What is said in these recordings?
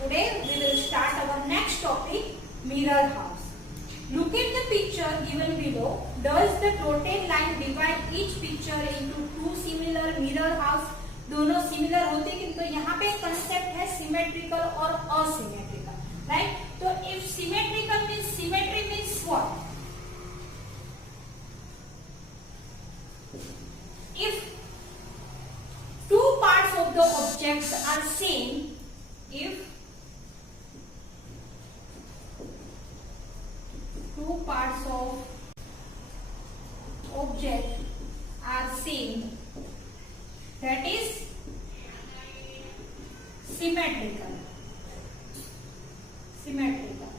Today we will start our next topic, mirror house. Look at the picture given below. Does the dotted line divide each picture into two similar mirror house? दोनों similar होते हैं, तो यहाँ पे concept है symmetrical और asymmetrical, right? तो if symmetrical means symmetry means what? If two parts of the objects are same, if two parts of object are same, that is symmetrical. Symmetrical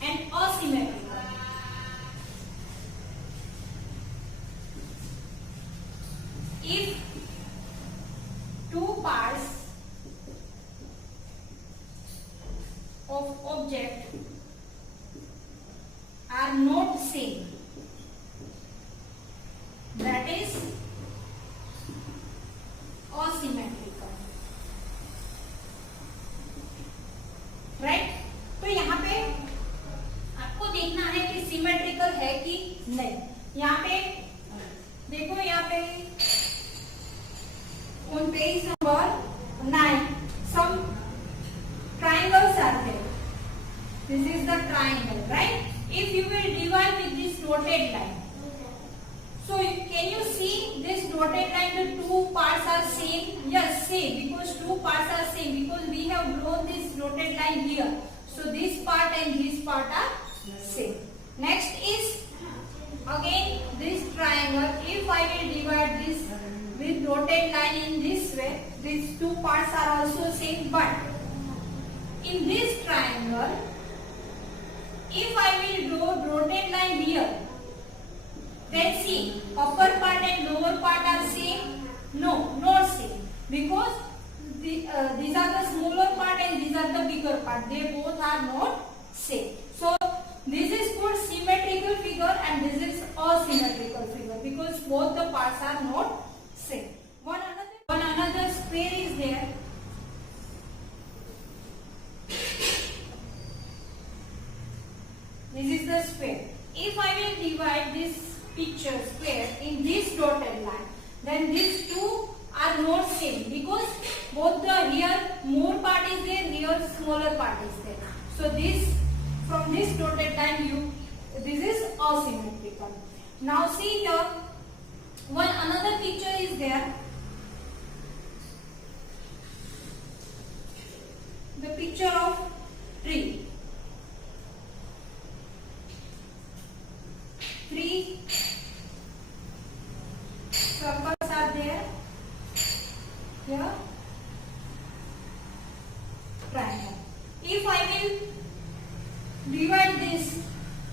and asymmetrical. If two parts of object are not same, that is asymmetrical, right? तो यहाँ पे आपको देखना है कि symmetrical है कि नहीं. यहाँ पे देखो, यहाँ पे on page number 9 some triangles are there. This is the triangle, right? If you will divide with this dotted line, so can you see this dotted line, the two parts are same? Yes, same, because two parts are same, because we have drawn this dotted line here. So this part and this part are same. Next is again this triangle. If I will divide this with dotted line in this way, these two parts are also same, but in this triangle, if I will draw dotted line here, then see, upper part and lower part are same? No, not same, because these are the smaller part and these are the bigger part. They both are not same. So this is called symmetrical figure and this is asymmetrical figure, because both the parts are not same. One another square is there. This is the square. If I will divide this picture square in this dotted line, then these two are not same, because both the here more part is there, here smaller part is there. So this, from this dotted line, this is asymmetrical. Now see here, another picture is there. The picture of tree. Three circles are there. Here, triangle. If I will divide this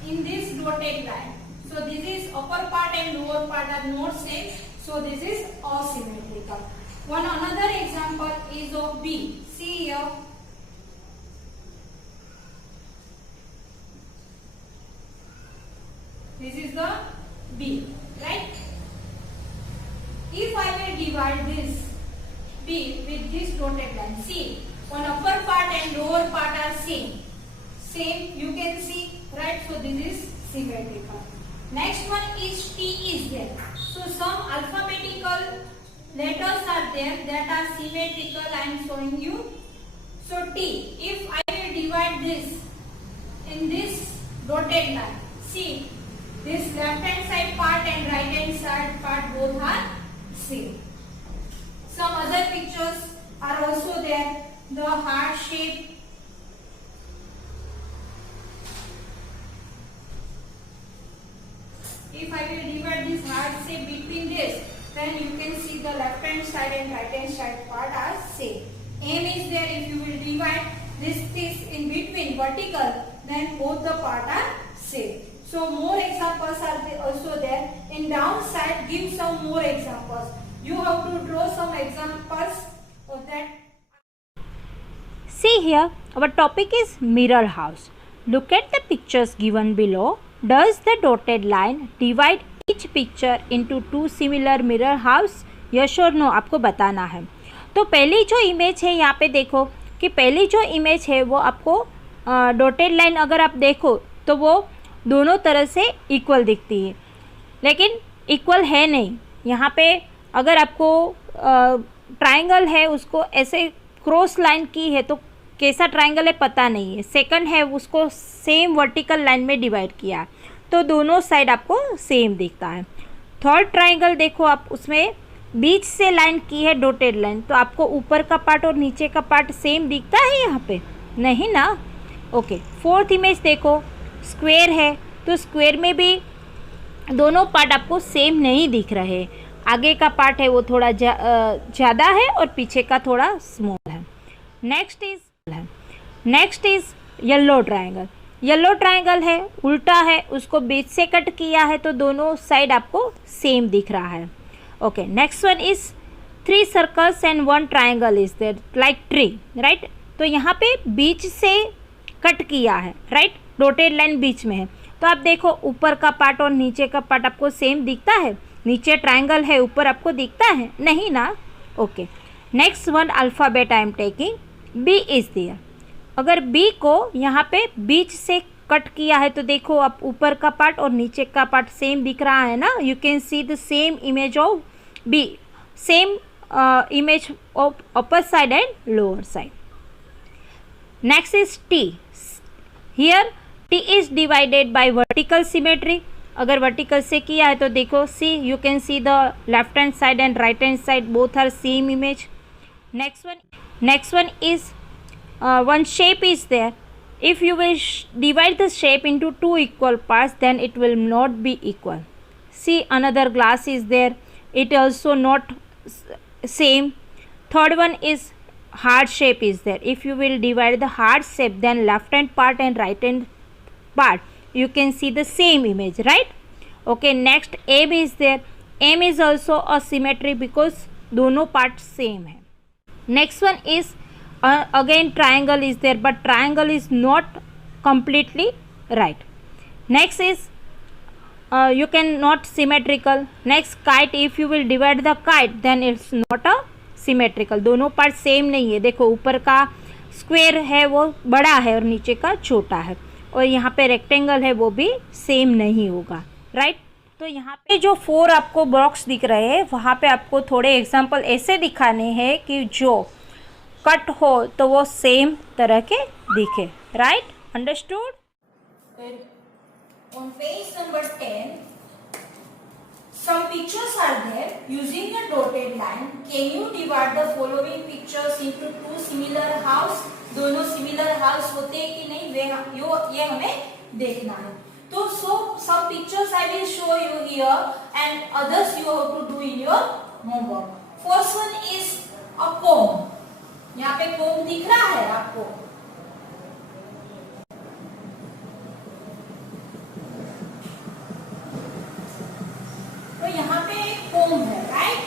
in this dotted line, so this is upper part and lower part are not same, so this is asymmetrical. Another example is of B. See here. This is the B, right? If I will divide this B with this dotted line, see, one upper part and lower part are same. Same, you can see, right? So this is symmetrical. Next one is T is there. So some alphabetical letters are there that are symmetrical. I am showing you. So T, if I will divide this in this dotted line, see, this left hand side part and right hand side part both are same. Some other pictures are also there. The heart shape. If I will divide this heart shape between this, then you can see the left hand side and right hand side part are same. M is there. If you will divide this in between vertical, then both the part are same. So more examples are also there. In downside, give some more examples. You have to draw some examples of that. See here, our topic is mirror house. Look at the pictures given below. Does the dotted line divide each picture into two similar mirror house? Yes or no आपको बताना है. तो पहली जो image है यहाँ पे देखो, कि पहली जो इमेज है वो आपको डॉटेड लाइन अगर आप देखो तो वो दोनों तरह से इक्वल दिखती है, लेकिन इक्वल है नहीं। यहाँ पे अगर आपको ट्राइंगल है उसको ऐसे क्रॉस लाइन की है तो कैसा ट्राइंगल है पता नहीं है। सेकंड है उसको सेम वर्टिकल लाइन में डिवाइड किया तो दोनों साइड आपको सेम दिखता है। थर्ड ट्राइंगल देखो आप, उसमें बीच से लाइन की है डॉटेड लाइन, तो आपको ऊपर का पार्ट और नीचे का पार्ट सेम दिखता है यहाँ पे? नहीं ना। ओके, फोर्थ इमेज देखो, स्क्वायर है तो स्क्वायर में भी दोनों पार्ट आपको सेम नहीं दिख रहे। आगे का पार्ट है वो थोड़ा ज़्यादा है और पीछे का थोड़ा स्मॉल है। Next is yellow triangle. Yellow triangle है, उल्टा है, उसको बीच से कट किया है तो दोनों साइड आपको सेम दिख रहा है। Okay, next one is 3 circles and 1 triangle is there like tree, right. तो यहाँ पे बीच से कट किया है, राइट, डॉटेड लाइन बीच में है। तो आप देखो ऊपर का पार्ट और नीचे का पार्ट आपको सेम दिखता है? नीचे ट्राइंगल है, ऊपर आपको दिखता है? नहीं ना। Okay, next one alphabet I am taking, B is there. अगर बी को यहाँ पे बीच से कट किया है तो देखो आप ऊपर का पार्ट और नीचे का पार्ट सेम दिख रहा है ना। You can see the same image of B, same image of upper side and lower side. Next is T. Here T is divided by vertical symmetry. अगर vertical से किया है तो देखो, see you can see the left hand side and right hand side both are same image. Next one is one shape is there. If you will divide the shape into 2 equal parts, then it will not be equal. See, another glass is there, it also not same. Third one is heart shape is there. If you will divide the heart shape, then left hand part and right hand part, you can see the same image, right? Okay, next M is there. M is also a symmetry because दोनों part same है. Next one is again triangle is there, but triangle is not completely right. Next is you can not symmetrical. Next kite, if you will divide the kite, then it's not a symmetrical. दोनों part same नहीं है. देखो ऊपर का square है वो बड़ा है और नीचे का छोटा है, और यहाँ पे रेक्टेंगल है वो भी सेम नहीं होगा, राइट. तो यहाँ पे जो 4 आपको बॉक्स दिख रहे हैं वहाँ पे आपको थोड़े एग्जांपल ऐसे दिखाने हैं कि जो कट हो तो वो सेम तरह के दिखे, right. Understood. On page number 10, some pictures are there using a dotted line. Can you divide the following pictures into 2 similar house? दोनों similar house होते हैं कि नहीं, ये हमें देखना है. तो some pictures I will show you here and others you have to do in your homework. First one is a comb. यहाँ पे comb दिख रहा है आपको. तो यहाँ पे एक comb है, right?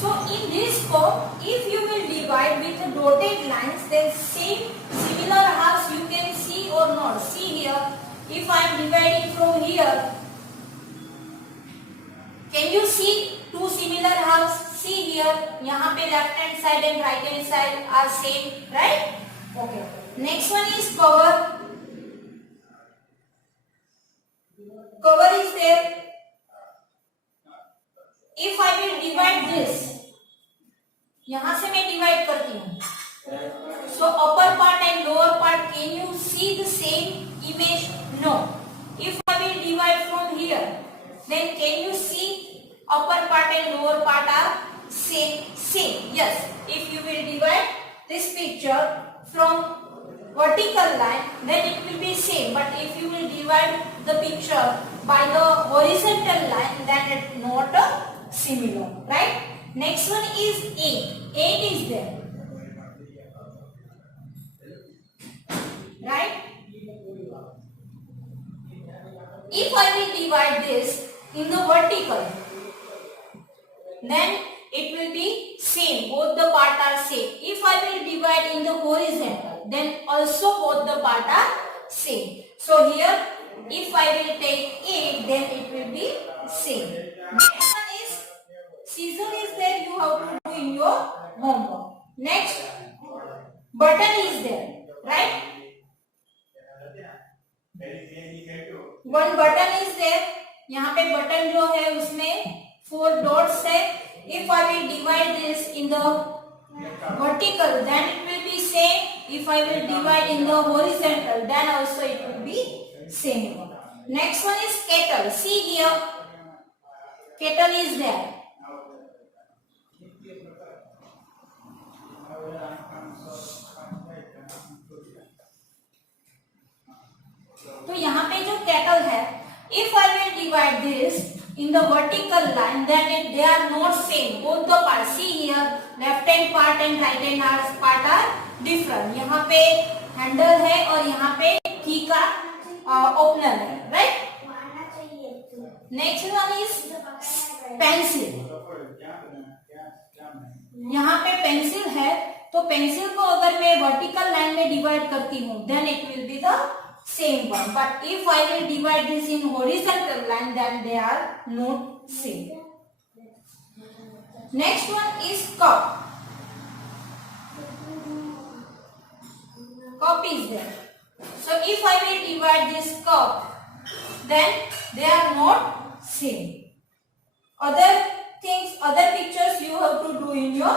So in this comb, if you will divide with the dotted lines, then similar house you can see or not. See here, if I am dividing from here, can you see 2 similar house? See here, यहाँ पे left hand side and right hand side are same, right? Okay. Next one is cover. Cover is there. If I will divide this, यहाँ से मैं divide करती हूँ. So upper part and lower part, can you see the same image? No. If I will divide from here, then can you see upper part and lower part are same? Yes. If you will divide this picture from vertical line, then it will be same. But if you will divide the picture by the horizontal line, then it's not similar, right? Next one is 8. 8 is there, right? If I will divide this in the vertical, then it will be same. Both the part are same. If I will divide in the horizontal, then also both the part are same. So here, if I will take 8, then it will be same. Next one is scissor is there. You have to do your homework. Next, button is there, right? One button is there. यहाँ पे button जो है उसमें 4 dots है. If I will divide this in the vertical, then it will be same. If I will divide in the horizontal, then also it will be same. Next one is kettle. See here, kettle is there. तो यहाँ पे जो kettle है, if I will divide this in the vertical line, then they are not same. Both the parts. See here, left hand part and right hand part are different. यहाँ पे handle है और यहाँ पे key का opener है, right? Next one is pencil. यहाँ पे pencil है, तो pencil को अगर मैं vertical line में divide करती हूँ, then it will be the same one. But if I will divide this in horizontal line, then they are not same. Next one is cup. Cup is there. So if I will divide this cup, then they are not same. Other things, other pictures you have to do in your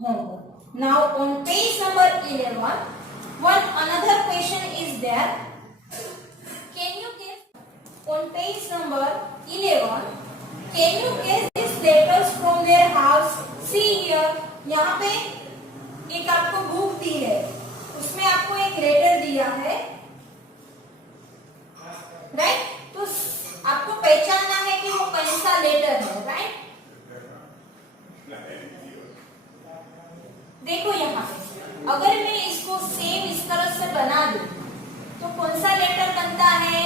homework. Now on page number 11, another question is there. Can you guess on page number 11? Can you guess these letters from their house? See here, यहाँ पे एक आपको book दी है, उसमें आपको एक letter दिया है, राइट? तो आपको पहचानना है कि वो कौन सा लेटर है, राइट? देखो यहाँ पे, अगर मैं इसको सेम इस तरह से बना दूं, तो कौन सा लेटर बनता है?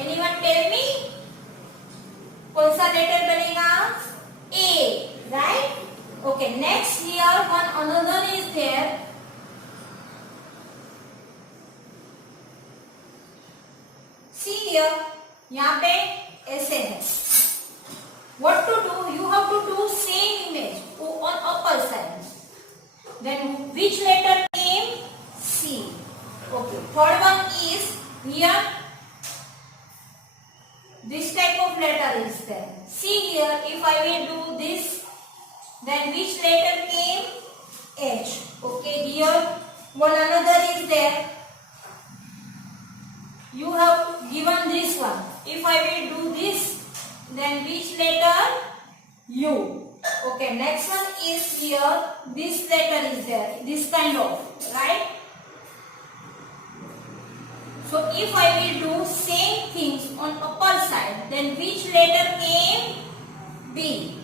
Anyone tell me? कौन सा लेटर बनेगा? A, right? Okay. Next here another is there. See here, यहाँ पे ऐसे है. What to do? You have to do same image on upper side. Then which letter came? C. Okay. Third one is here. This type of letter is there. See here, if I will do this, then which letter came? H. Okay. Here another is there. You have given this one. If I will do this, then which letter? U. Okay. Next one is here. This letter is there. This kind of, right? So if I will do same things on upper side, then which letter came? B.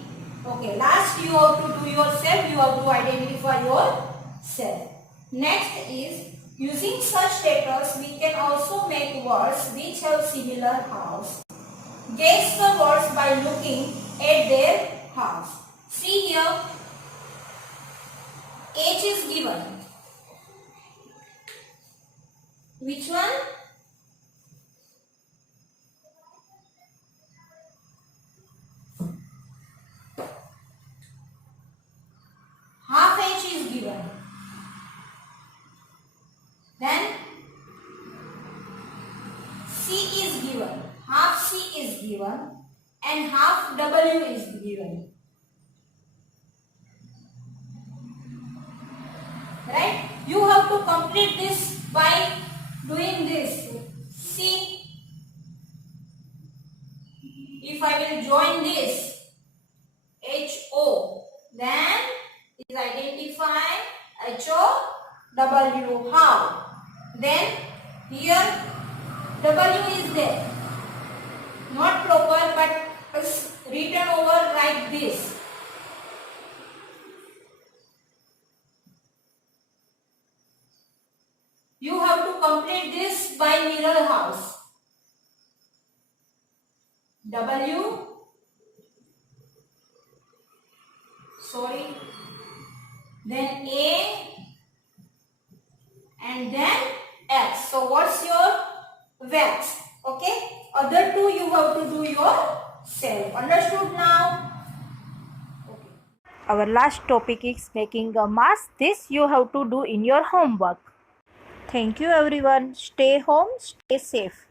Okay, last you have to do yourself, you have to identify yourself. Next is, using such letters, we can also make words which have similar house. Guess the words by looking at their house. See here, H is given. Which one? Half H is given. Then C is given. Half C is given. And half W is given. Right? You have to complete this by doing this. See, if I will join this HO, then is identify HOW. How? Then here W is there. Not proper, but it's written over like this. You have to complete this by mirror house. W, sorry, then A, and then X. So what's your wax? Okay. Other two you have to do yourself. Understood now? Okay. our last topic is making a mask. This you have to do in your homework. Thank you everyone. Stay home, stay safe.